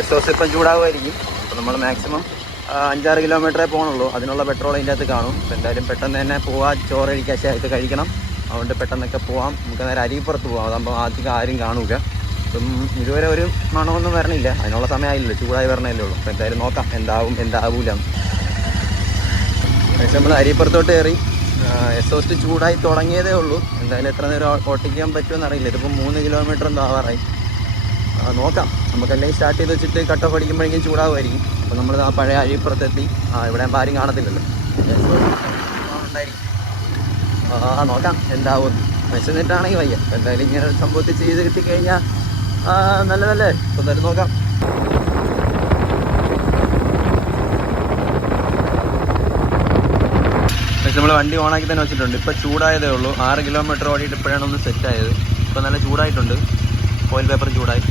Exhaust ഇപ്പം ചൂടാകുമായിരിക്കും. അപ്പോൾ നമ്മൾ മാക്സിമം 5-6 കിലോമീറ്ററേ പോകണുള്ളൂ. അതിനുള്ള പെട്രോൾ അതിൻ്റെ അകത്ത് കാണും. അപ്പോൾ എന്തായാലും പെട്ടെന്ന് തന്നെ പോവാം, ചോറ് കഴിക്കാശായിട്ട് കഴിക്കണം. അതുകൊണ്ട് പെട്ടെന്നൊക്കെ പോവാം. നമുക്ക് നേരെ അരിപ്പുറത്ത് പോകാം. അതാകുമ്പോൾ അധികം ആരും കാണൂല. ഇപ്പം ഇതുവരെ ഒരു മണമൊന്നും വരണില്ല. അതിനുള്ള സമയമായില്ലല്ലോ, ചൂടായി വരണല്ലേ ഉള്ളൂ. അപ്പോൾ എന്തായാലും നോക്കാം എന്താവൂല. പക്ഷേ നമ്മൾ അരിപ്പുറത്തോട്ട് കയറി. എക്സോസ്റ്റ് ചൂടായി തുടങ്ങിയതേ ഉള്ളൂ. എന്തായാലും എത്ര നേരം ഓട്ടിക്കാൻ പറ്റുമെന്ന് അറിയില്ല. ഇതിപ്പോൾ 3 കിലോമീറ്റർ എന്തോ ആവാറായി. നോക്കാം. നമുക്കല്ലെങ്കിൽ സ്റ്റാർട്ട് ചെയ്ത് വെച്ചിട്ട് കട്ട് ഓഫ് അടിക്കുമ്പോഴേക്കും ചൂടാകുമായിരിക്കും. അപ്പോൾ നമ്മൾ ആ പഴയ അരിപ്പുറത്തെത്തി. ഇവിടെ ആരും കാണത്തില്ലല്ലോ, ഉണ്ടായിരിക്കും. നോക്കാം എന്താവും. വിശന്നിട്ടാണെങ്കിൽ വയ്യ. അപ്പോൾ എന്തായാലും ഇങ്ങനെ ഒരു സംഭവത്തിൽ ചെയ്ത് കിട്ടിക്കഴിഞ്ഞാൽ നല്ലതല്ലേ. അപ്പോൾ എന്തായാലും നോക്കാം. പക്ഷെ നമ്മൾ വണ്ടി ഓണാക്കി തന്നെ വെച്ചിട്ടുണ്ട്. ഇപ്പോൾ ചൂടായതേ ഉള്ളൂ. 6 കിലോമീറ്റർ ഓടിയിട്ട് ഇപ്പോഴാണ് ഒന്ന് സെറ്റായത്. ഇപ്പോൾ നല്ല ചൂടായിട്ടുണ്ട്. ഫോയിൽ പേപ്പർ ചൂടായി.